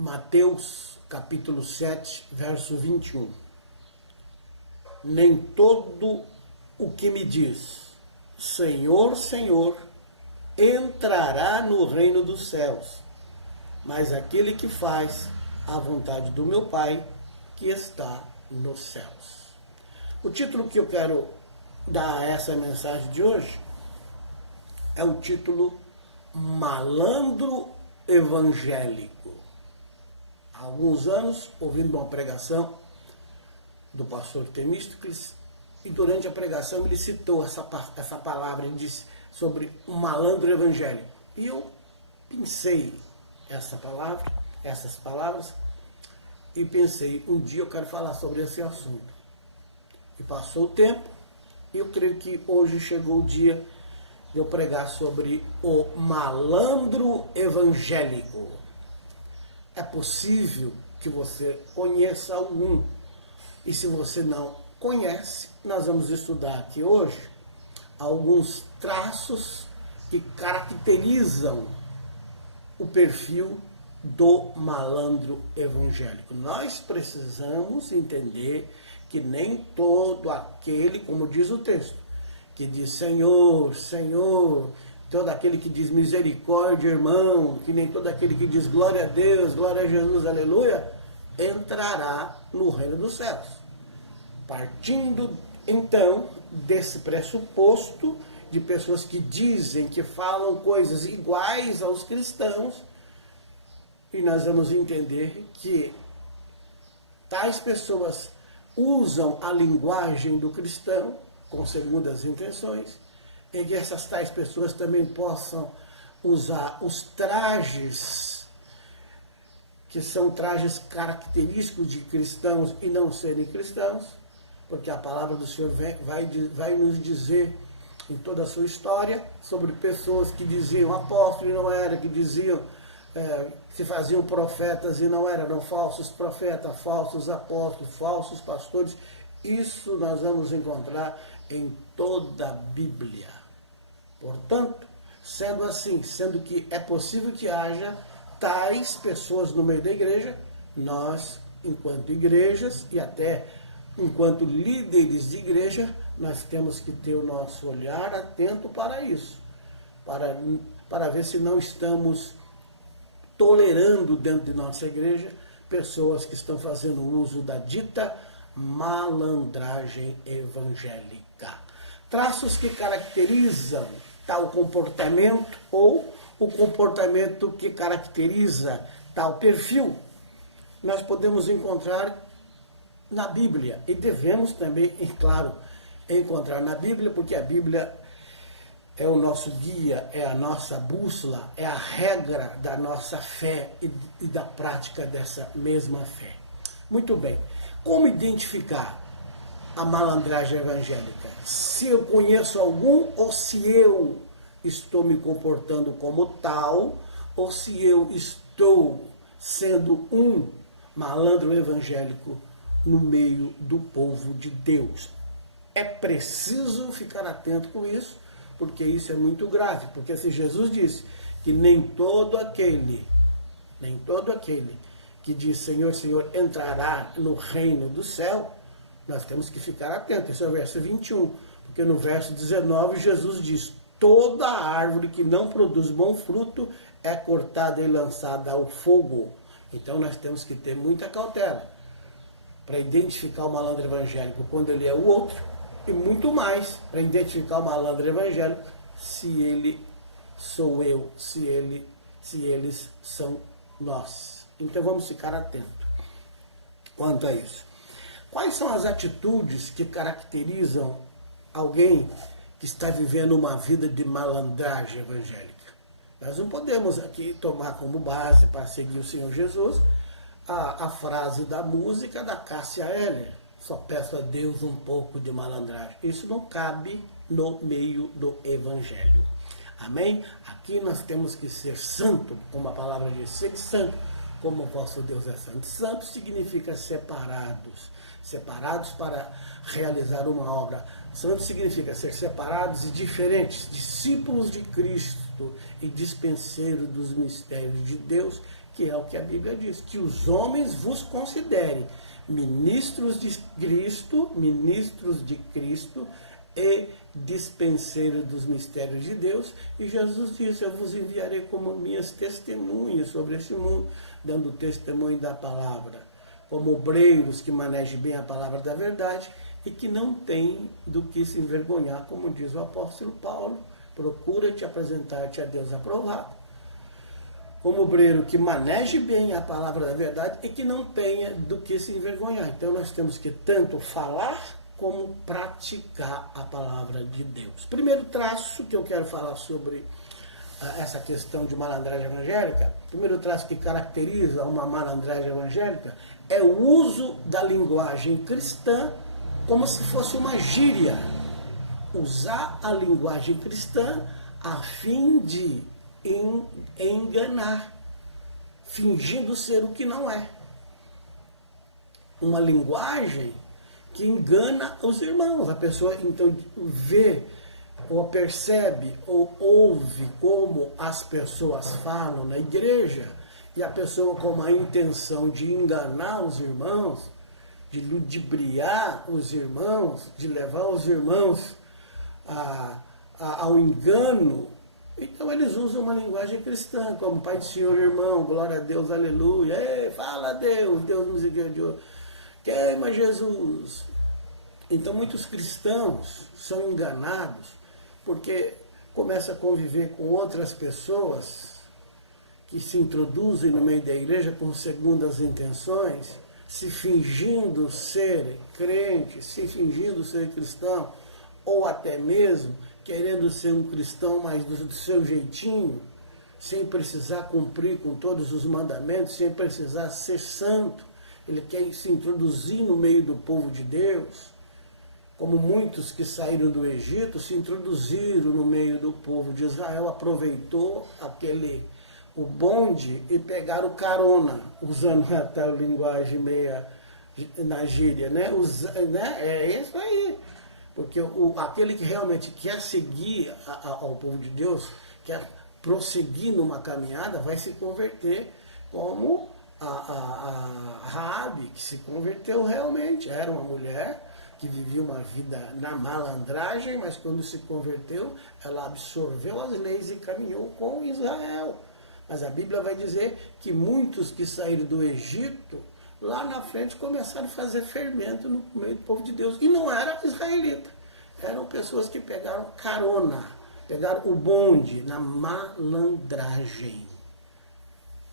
Mateus capítulo 7, verso 21. Nem todo o que me diz, Senhor, Senhor, entrará no reino dos céus, mas aquele que faz a vontade do meu Pai, que está nos céus. O título que eu quero dar a essa mensagem de hoje é o título Malandro Evangélico. Há alguns anos, ouvindo uma pregação do pastor Temístocles, e durante a pregação ele citou essa palavra, ele disse sobre um malandro evangélico. E eu pensei essas palavras, e pensei, um dia eu quero falar sobre esse assunto. E passou o tempo, e eu creio que hoje chegou o dia de eu pregar sobre o malandro evangélico. É possível que você conheça algum, e se você não conhece, nós vamos estudar aqui hoje alguns traços que caracterizam o perfil do malandro evangélico. Nós precisamos entender que nem todo aquele, como diz o texto, que diz Senhor, Senhor, todo aquele que diz misericórdia, irmão, que nem todo aquele que diz glória a Deus, glória a Jesus, aleluia, entrará no reino dos céus. Partindo, então, desse pressuposto de pessoas que dizem, que falam coisas iguais aos cristãos, e nós vamos entender que tais pessoas usam a linguagem do cristão com segundas intenções, e que essas tais pessoas também possam usar os trajes, que são trajes característicos de cristãos e não serem cristãos, porque a palavra do Senhor vai nos dizer em toda a sua história sobre pessoas que diziam apóstolos e não eram, que diziam se faziam profetas e não eram falsos profetas, falsos apóstolos, falsos pastores. Isso nós vamos encontrar em toda a Bíblia. Portanto, sendo assim, sendo que é possível que haja tais pessoas no meio da igreja, nós, enquanto igrejas e até enquanto líderes de igreja, nós temos que ter o nosso olhar atento para isso, para ver se não estamos tolerando dentro de nossa igreja pessoas que estão fazendo uso da dita malandragem evangélica. Traços que caracterizam tal comportamento ou o comportamento que caracteriza tal perfil, nós podemos encontrar na Bíblia. E devemos também, claro, encontrar na Bíblia, porque a Bíblia é o nosso guia, é a nossa bússola, é a regra da nossa fé e da prática dessa mesma fé. Muito bem. Como identificar a malandragem evangélica? Se eu conheço algum ou se eu estou me comportando como tal, ou se eu estou sendo um malandro evangélico no meio do povo de Deus. É preciso ficar atento com isso, porque isso é muito grave, porque se Jesus disse que nem todo aquele que diz Senhor, Senhor, entrará no reino do céu, nós temos que ficar atentos. Esse é o verso 21, porque no verso 19 Jesus diz, toda árvore que não produz bom fruto é cortada e lançada ao fogo. Então nós temos que ter muita cautela para identificar o malandro evangélico quando ele é o outro, e muito mais para identificar o malandro evangélico se ele sou eu, se eles são nós. Então vamos ficar atentos quanto a isso. Quais são as atitudes que caracterizam alguém que está vivendo uma vida de malandragem evangélica? Nós não podemos aqui tomar como base para seguir o Senhor Jesus a frase da música da Cássia Eller, só peço a Deus um pouco de malandragem. Isso não cabe no meio do Evangelho. Amém? Aqui nós temos que ser santo, como a palavra diz, ser santo, como o vosso Deus é santo. Santo significa separados, separados para realizar uma obra. Santo significa ser separados e diferentes, discípulos de Cristo e dispenseiros dos mistérios de Deus, que é o que a Bíblia diz, que os homens vos considerem ministros de Cristo e dispenseiros dos mistérios de Deus. E Jesus disse: eu vos enviarei como minhas testemunhas sobre este mundo, dando testemunho da palavra, como obreiros que manejem bem a palavra da verdade e que não têm do que se envergonhar, como diz o apóstolo Paulo: procura-te apresentar-te a Deus aprovado, como obreiro que maneje bem a palavra da verdade e que não tenha do que se envergonhar. Então nós temos que tanto falar como praticar a palavra de Deus. Primeiro traço que eu quero falar sobre essa questão de malandragem evangélica, primeiro traço que caracteriza uma malandragem evangélica é o uso da linguagem cristã como se fosse uma gíria. Usar a linguagem cristã a fim de enganar, fingindo ser o que não é. Uma linguagem que engana os irmãos. A pessoa então vê ou percebe ou ouve como as pessoas falam na igreja, e a pessoa com uma intenção de enganar os irmãos, de ludibriar os irmãos, de levar os irmãos ao engano. Então eles usam uma linguagem cristã, como Pai do Senhor, irmão, glória a Deus, aleluia, ei, fala a Deus, Deus misericordioso, queima Jesus. Então muitos cristãos são enganados porque começam a conviver com outras pessoas que se introduzem no meio da igreja com segundas intenções, se fingindo ser crente, se fingindo ser cristão, ou até mesmo querendo ser um cristão, mas do seu jeitinho, sem precisar cumprir com todos os mandamentos, sem precisar ser santo. Ele quer se introduzir no meio do povo de Deus, como muitos que saíram do Egito se introduziram no meio do povo de Israel, aproveitou o bonde e pegaram carona, usando até a linguagem meia na gíria, né? É isso aí. Porque aquele que realmente quer seguir ao povo de Deus, quer prosseguir numa caminhada, vai se converter como a Raabe, que se converteu realmente. Era uma mulher que vivia uma vida na malandragem, mas quando se converteu, ela absorveu as leis e caminhou com Israel. Mas a Bíblia vai dizer que muitos que saíram do Egito, lá na frente começaram a fazer fermento no meio do povo de Deus. E não era israelita. Eram pessoas que pegaram carona, pegaram o bonde na malandragem.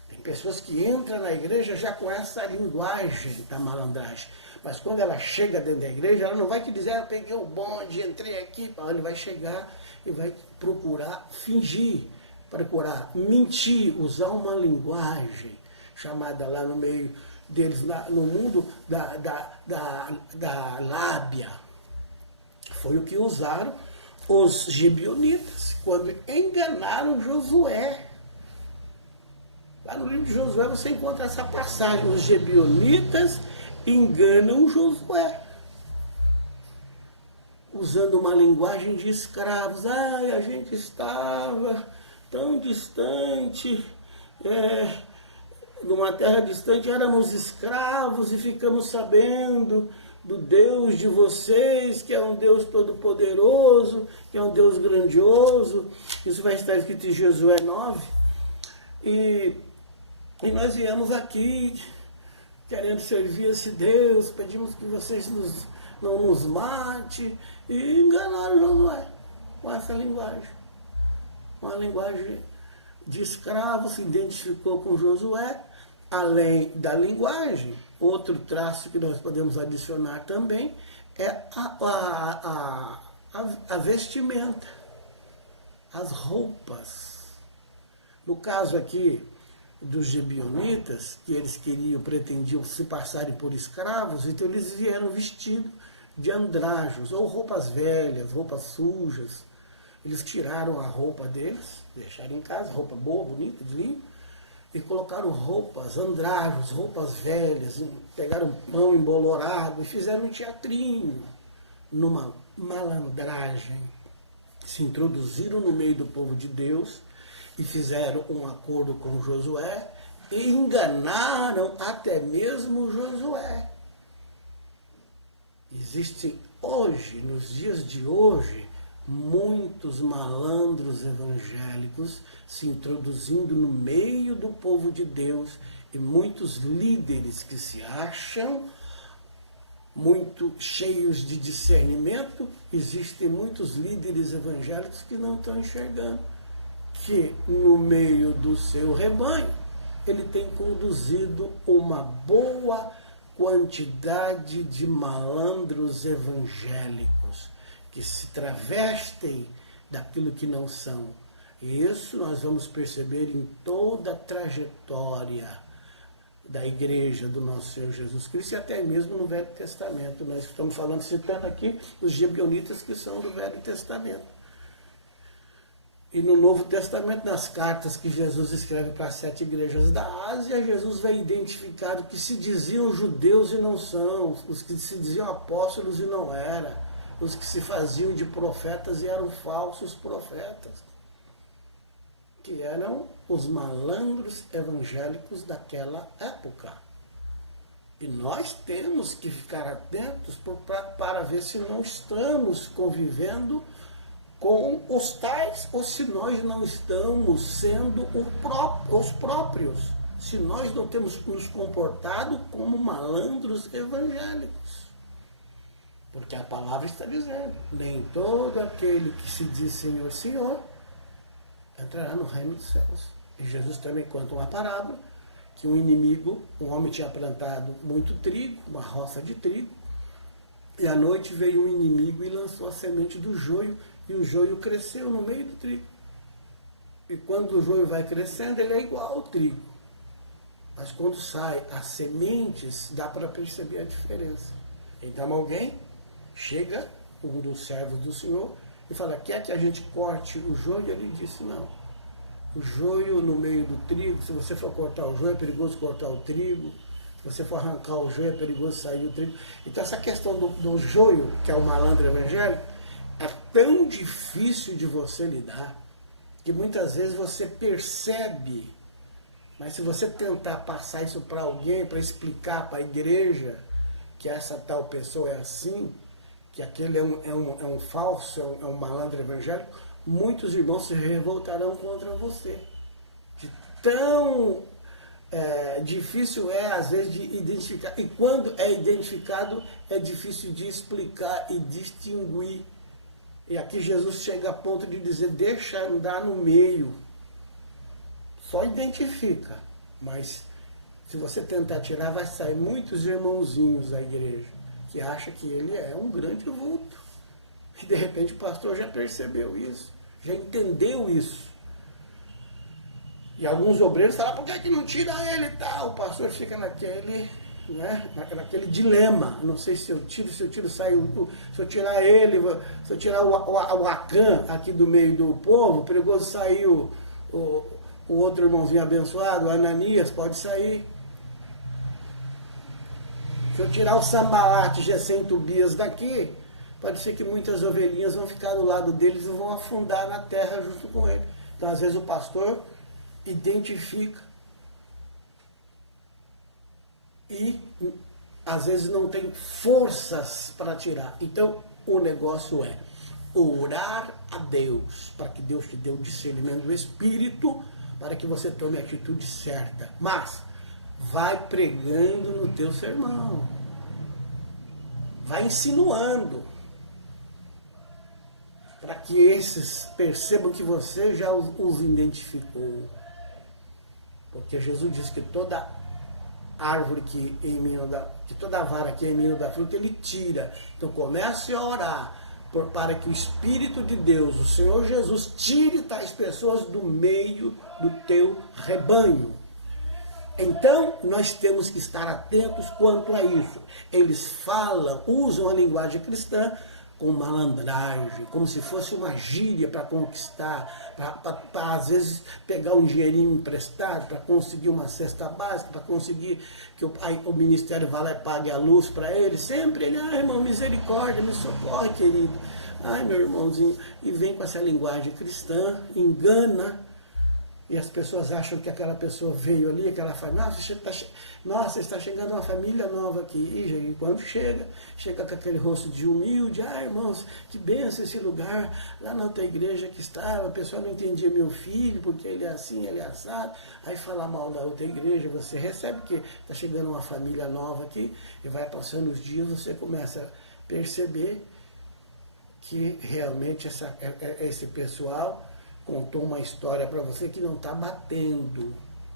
Tem pessoas que entram na igreja já com essa linguagem da malandragem. Mas quando ela chega dentro da igreja, ela não vai te dizer: eu peguei o bonde, entrei aqui. Ele vai chegar e vai procurar fingir, procurar mentir, usar uma linguagem chamada lá no meio deles, no mundo da lábia. Foi o que usaram os gibeonitas quando enganaram Josué. Lá no livro de Josué você encontra essa passagem: os gibeonitas enganam Josué, usando uma linguagem de escravos. Ai, a gente estava tão distante, numa terra distante, éramos escravos e ficamos sabendo do Deus de vocês, que é um Deus todo-poderoso, que é um Deus grandioso. Isso vai estar escrito em Josué 9. E nós viemos aqui querendo servir esse Deus, pedimos que vocês não nos mate, e enganaram Josué com essa linguagem. Uma linguagem de escravo, se identificou com Josué. Além da linguagem, outro traço que nós podemos adicionar também é a vestimenta, as roupas. No caso aqui dos gibeonitas, que eles pretendiam se passarem por escravos, então eles vieram vestidos de andrajos, ou roupas velhas, roupas sujas. Eles tiraram a roupa deles, deixaram em casa, roupa boa, bonita, de linho, e colocaram roupas, andrajos, roupas velhas, pegaram pão embolorado e fizeram um teatrinho, numa malandragem. Se introduziram no meio do povo de Deus e fizeram um acordo com Josué e enganaram até mesmo Josué. Existem hoje, nos dias de hoje, muitos malandros evangélicos se introduzindo no meio do povo de Deus e muitos líderes que se acham muito cheios de discernimento. Existem muitos líderes evangélicos que não estão enxergando que no meio do seu rebanho ele tem conduzido uma boa quantidade de malandros evangélicos que se travestem daquilo que não são. E isso nós vamos perceber em toda a trajetória da igreja do nosso Senhor Jesus Cristo e até mesmo no Velho Testamento. Nós estamos falando, citando aqui os gibeonitas que são do Velho Testamento. E no Novo Testamento, nas cartas que Jesus escreve para as 7 igrejas da Ásia, Jesus vai identificar os que se diziam judeus e não são, os que se diziam apóstolos e não eram, os que se faziam de profetas e eram falsos profetas, que eram os malandros evangélicos daquela época. E nós temos que ficar atentos para ver se não estamos convivendo com os tais, ou se nós não estamos sendo os próprios, se nós não temos nos comportado como malandros evangélicos. Porque a palavra está dizendo, nem todo aquele que se diz Senhor, Senhor, entrará no reino dos céus. E Jesus também conta uma parábola, que um homem tinha plantado muito trigo, uma roça de trigo, e à noite veio um inimigo e lançou a semente do joio, e o joio cresceu no meio do trigo. E quando o joio vai crescendo, ele é igual ao trigo. Mas quando sai as sementes, dá para perceber a diferença. Então alguém chega, um dos servos do Senhor, e fala, quer que a gente corte o joio? Ele disse, não. O joio no meio do trigo, se você for cortar o joio, é perigoso cortar o trigo. Se você for arrancar o joio, é perigoso sair o trigo. Então essa questão do joio, que é o malandro evangélico, é tão difícil de você lidar, que muitas vezes você percebe, mas se você tentar passar isso para alguém, para explicar para a igreja que essa tal pessoa é assim, que aquele é um falso, é um malandro evangélico, muitos irmãos se revoltarão contra você. De tão difícil é, às vezes, de identificar. E quando é identificado, é difícil de explicar e distinguir. E aqui Jesus chega a ponto de dizer, deixa andar no meio. Só identifica. Mas se você tentar tirar, vai sair muitos irmãozinhos da igreja que acham que ele é um grande vulto. E de repente o pastor já percebeu isso, já entendeu isso. E alguns obreiros falam, por que não tira ele e tal? O pastor fica naquele dilema. Não sei se eu tiro, se eu tirar ele, se eu tirar o Acã aqui do meio do povo, perigoso sair o outro irmãozinho abençoado, o Ananias, pode sair. Se eu tirar o Sambalate, Gesem, Tobias daqui, pode ser que muitas ovelhinhas vão ficar do lado deles e vão afundar na terra junto com ele. Então, às vezes, o pastor identifica e, às vezes, não tem forças para tirar. Então, o negócio é orar a Deus, para que Deus te dê o discernimento do Espírito, para que você tome a atitude certa. Mas vai pregando no teu sermão, vai insinuando, para que esses percebam que você já os identificou. Porque Jesus diz que toda árvore que toda vara que emina da fruta, ele tira. Então comece a orar para que o Espírito de Deus, o Senhor Jesus, tire tais pessoas do meio do teu rebanho. Então, nós temos que estar atentos quanto a isso. Eles usam a linguagem cristã com malandragem, como se fosse uma gíria para conquistar, para às vezes pegar um dinheirinho emprestado, para conseguir uma cesta básica, para conseguir que o ministério vá lá e pague a luz para ele. Sempre ele, irmão, misericórdia, me socorre, querido. Meu irmãozinho, e vem com essa linguagem cristã, engana. E as pessoas acham que aquela pessoa veio ali, aquela família, nossa, está chegando uma família nova aqui. E quando chega com aquele rosto de humilde, irmãos, que benção esse lugar, lá na outra igreja que estava, a pessoa não entendia meu filho, porque ele é assim, ele é assado. Aí fala mal da outra igreja, você recebe que está chegando uma família nova aqui, e vai passando os dias, você começa a perceber que realmente esse pessoal contou uma história para você que não está batendo.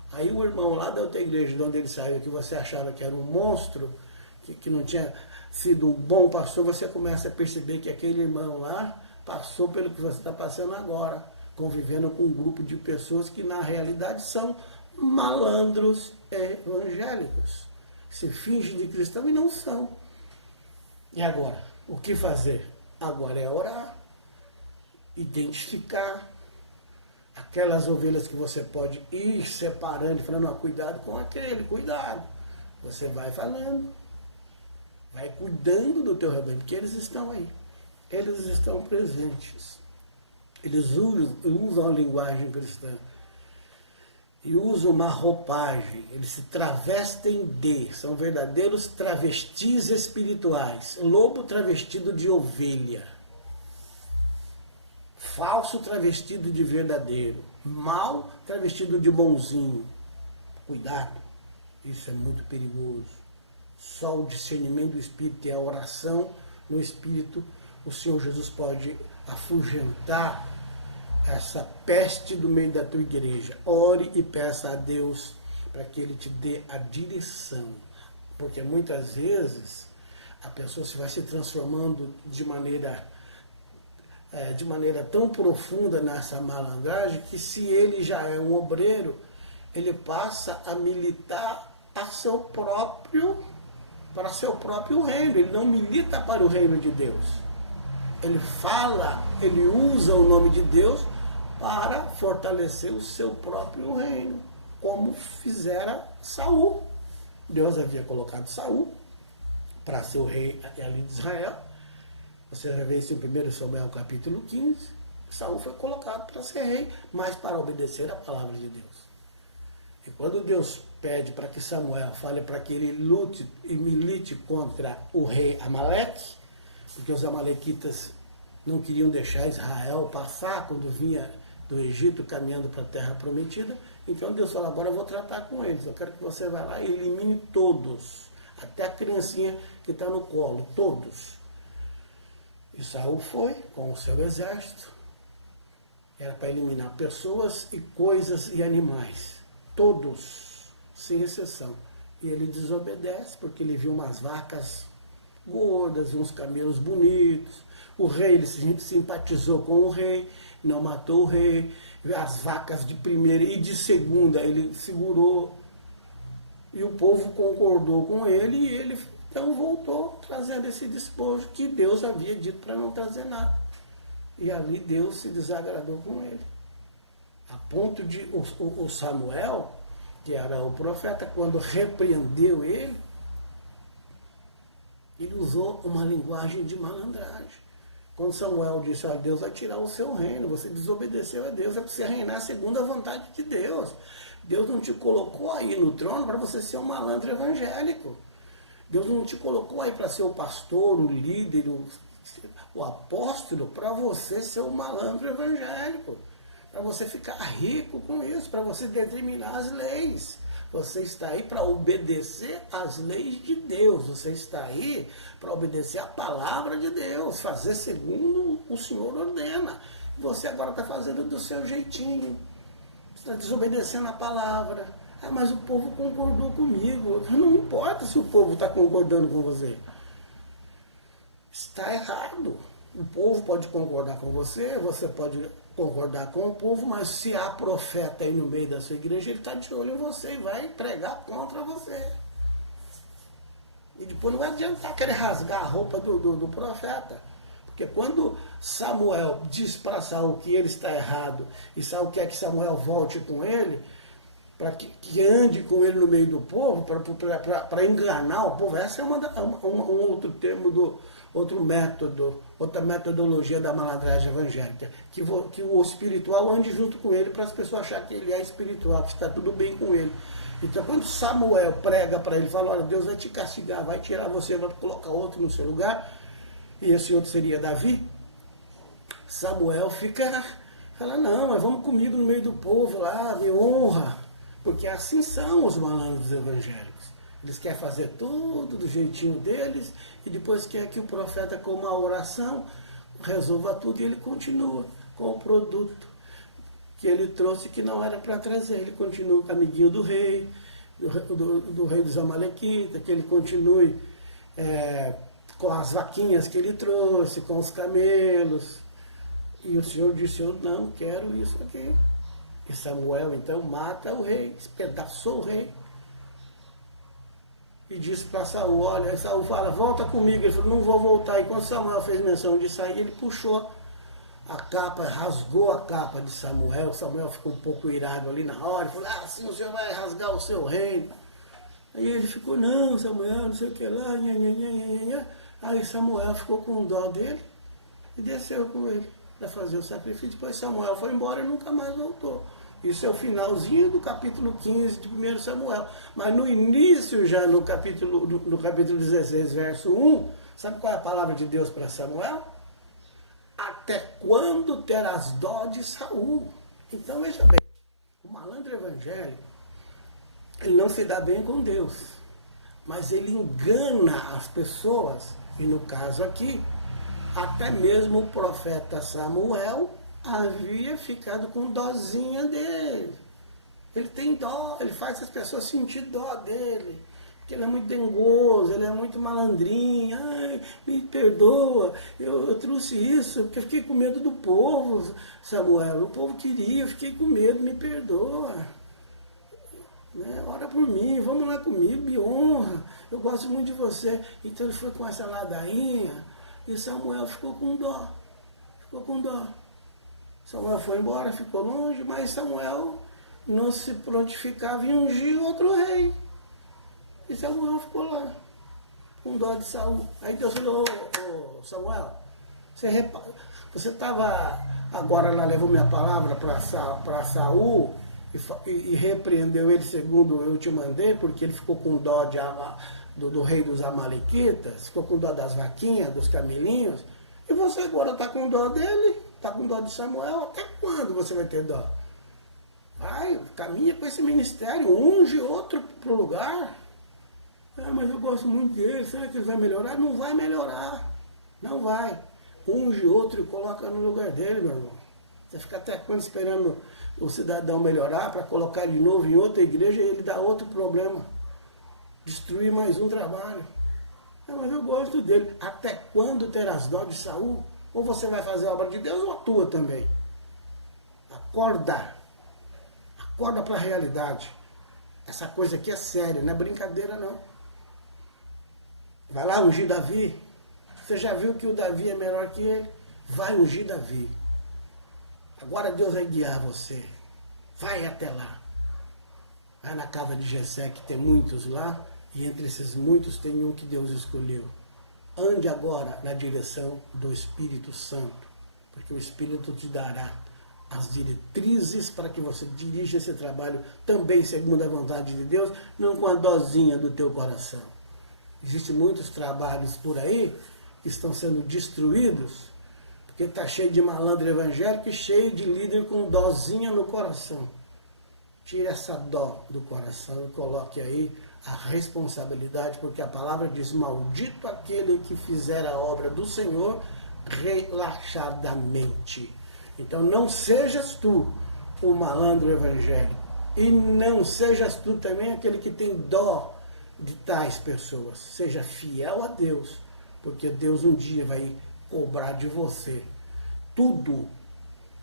Aí o irmão lá da outra igreja, de onde ele saiu, que você achava que era um monstro, que não tinha sido um bom pastor, você começa a perceber que aquele irmão lá passou pelo que você está passando agora, convivendo com um grupo de pessoas que na realidade são malandros evangélicos. Se fingem de cristão e não são. E agora? O que fazer? Agora é orar, identificar aquelas ovelhas que você pode ir separando e falando, cuidado com aquele, cuidado. Você vai falando, vai cuidando do teu rebanho, porque eles estão aí, eles estão presentes. Eles usam a linguagem cristã e usam uma roupagem, eles se travestem são verdadeiros travestis espirituais, lobo travestido de ovelha. Falso travestido de verdadeiro, mal travestido de bonzinho. Cuidado, isso é muito perigoso. Só o discernimento do Espírito e a oração no Espírito, o Senhor Jesus pode afugentar essa peste do meio da tua igreja. Ore e peça a Deus para que Ele te dê a direção. Porque muitas vezes a pessoa se vai se transformando de maneira tão profunda nessa malandragem que se ele já é um obreiro, ele passa a militar para seu próprio reino. Ele não milita para o reino de Deus. Ele usa o nome de Deus para fortalecer o seu próprio reino, como fizera Saul. Deus havia colocado Saul para ser o rei ali de Israel. Você já vê isso em 1 Samuel capítulo 15. Saul foi colocado para ser rei, mas para obedecer a palavra de Deus. E quando Deus pede para que Samuel fale para que ele lute e milite contra o rei Amaleque, porque os amalequitas não queriam deixar Israel passar quando vinha do Egito caminhando para a terra prometida, então Deus fala, agora eu vou tratar com eles, eu quero que você vá lá e elimine todos, até a criancinha que está no colo, todos. E Saul foi com o seu exército. Era para eliminar pessoas e coisas e animais. Todos, sem exceção. E ele desobedece porque ele viu umas vacas gordas, uns camelos bonitos. O rei, ele simpatizou com o rei, não matou o rei. As vacas de primeira e de segunda ele segurou. E o povo concordou com ele e ele então voltou trazendo esse despojo que Deus havia dito para não trazer nada. E ali Deus se desagradou com ele. A ponto de o Samuel, que era o profeta, quando repreendeu ele usou uma linguagem de malandragem. Quando Samuel disse, Deus vai tirar o seu reino, você desobedeceu a Deus, é para você reinar segundo a vontade de Deus. Deus não te colocou aí no trono para você ser um malandro evangélico. Deus não te colocou aí para ser o pastor, o líder, o apóstolo, para você ser um malandro evangélico. Para você ficar rico com isso, para você determinar as leis. Você está aí para obedecer às leis de Deus. Você está aí para obedecer a palavra de Deus, fazer segundo o Senhor ordena. Você agora está fazendo do seu jeitinho. Você está desobedecendo a palavra. Mas o povo concordou comigo. Não importa se o povo está concordando com você. Está errado. O povo pode concordar com você, você pode concordar com o povo, mas se há profeta aí no meio da sua igreja, ele está de olho em você e vai pregar contra você. E depois não vai adiantar querer rasgar a roupa do profeta. Porque quando Samuel diz para Saul que ele está errado, e Saul quer que Samuel volte com ele, para que ande com ele no meio do povo, para enganar o povo. Esse é um outro termo, outro método, outra metodologia da malandragem evangélica, que o espiritual ande junto com ele para as pessoas acharem que ele é espiritual, que está tudo bem com ele. Então, quando Samuel prega para ele, fala, olha, Deus vai te castigar, vai tirar você, vai colocar outro no seu lugar, e esse outro seria Davi, Samuel fala, não, mas vamos comigo no meio do povo lá, me honra, porque assim são os malandros evangélicos. Eles querem fazer tudo do jeitinho deles, e depois quer que o profeta, com uma oração, resolva tudo, e ele continua com o produto que ele trouxe, que não era para trazer. Ele continua com o amiguinho do rei, do rei dos Amalequitas, que ele continue com as vaquinhas que ele trouxe, com os camelos. E o Senhor disse, eu não quero isso aqui. E Samuel, então, mata o rei, despedaçou o rei. E disse para Saul, olha, Saul fala, volta comigo. Ele falou, não vou voltar. E quando Samuel fez menção de sair, ele puxou a capa, rasgou a capa de Samuel. Samuel ficou um pouco irado ali na hora, falou, assim o Senhor vai rasgar o seu reino. Aí ele ficou, não, Samuel, não sei o que lá, nha, nha, nha, nha, nha. Aí Samuel ficou com dó dele e desceu com ele para fazer o sacrifício. Depois Samuel foi embora e nunca mais voltou. Isso é o finalzinho do capítulo 15 de 1 Samuel. Mas no início, já no capítulo 16, verso 1, sabe qual é a palavra de Deus para Samuel? Até quando terás dó de Saul? Então veja bem, o malandro evangélico, ele não se dá bem com Deus, mas ele engana as pessoas, e no caso aqui, até mesmo o profeta Samuel havia ficado com dózinha dele. Ele tem dó, ele faz as pessoas sentir dó dele, porque ele é muito dengoso, ele é muito malandrinho. Ai, me perdoa, eu trouxe isso, porque eu fiquei com medo do povo, Samuel, o povo queria, eu fiquei com medo, me perdoa. Né? Ora por mim, vamos lá comigo, me honra, eu gosto muito de você. Então ele foi com essa ladainha, e Samuel ficou com dó, Samuel foi embora, ficou longe, mas Samuel não se prontificava em ungir outro rei. E Samuel ficou lá, com dó de Saul. Aí Deus falou, Samuel, você estava agora lá, levou minha palavra para Saul e repreendeu ele segundo eu te mandei, porque ele ficou com dó do rei dos Amalequitas, ficou com dó das vaquinhas, dos camelinhos, e você agora está com dó dele, está com dó de Samuel. Até quando você vai ter dó? Vai, caminha com esse ministério, unge outro para o lugar. Mas eu gosto muito dele, será que ele vai melhorar? Não vai melhorar, não vai. Unge outro e coloca no lugar dele, meu irmão. Você fica até quando esperando o cidadão melhorar para colocar de novo em outra igreja e ele dá outro problema. Destruir mais um trabalho. Mas eu gosto dele. Até quando terás dó de Saul? Ou você vai fazer a obra de Deus ou a tua também? Acorda. Acorda para a realidade. Essa coisa aqui é séria, não é brincadeira não. Vai lá ungir Davi. Você já viu que o Davi é melhor que ele? Vai ungir Davi. Agora Deus vai guiar você. Vai até lá. Vai na casa de Jessé, que tem muitos lá, e entre esses muitos tem um que Deus escolheu. Ande agora na direção do Espírito Santo, porque o Espírito te dará as diretrizes para que você dirija esse trabalho também segundo a vontade de Deus, não com a dosinha do teu coração. Existem muitos trabalhos por aí que estão sendo destruídos, porque está cheio de malandro evangélico e cheio de líder com dosinha no coração. Tire essa dó do coração e coloque aí a responsabilidade, porque a palavra diz, maldito aquele que fizer a obra do Senhor relaxadamente. Então não sejas tu o malandro evangélico, e não sejas tu também aquele que tem dó de tais pessoas. Seja fiel a Deus, porque Deus um dia vai cobrar de você tudo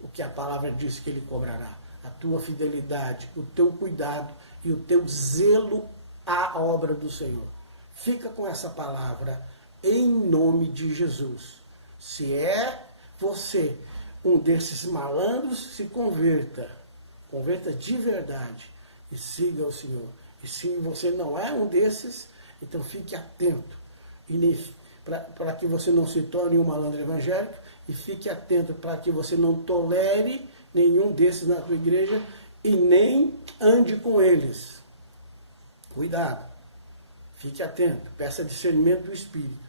o que a palavra diz que Ele cobrará. A tua fidelidade, o teu cuidado e o teu zelo à obra do Senhor. Fica com essa palavra em nome de Jesus. Se é você um desses malandros, se converta. Converta de verdade e siga o Senhor. E se você não é um desses, então fique atento para que você não se torne um malandro evangélico, e fique atento para que você não tolere nenhum desses na sua igreja e nem ande com eles. Cuidado, fique atento, peça discernimento do Espírito,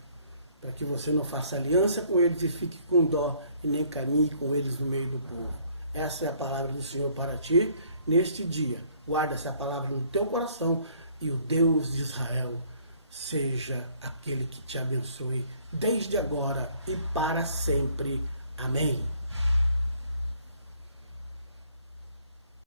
para que você não faça aliança com eles e fique com dó e nem caminhe com eles no meio do povo. Essa é a palavra do Senhor para ti neste dia. Guarda essa palavra no teu coração e o Deus de Israel seja aquele que te abençoe desde agora e para sempre. Amém.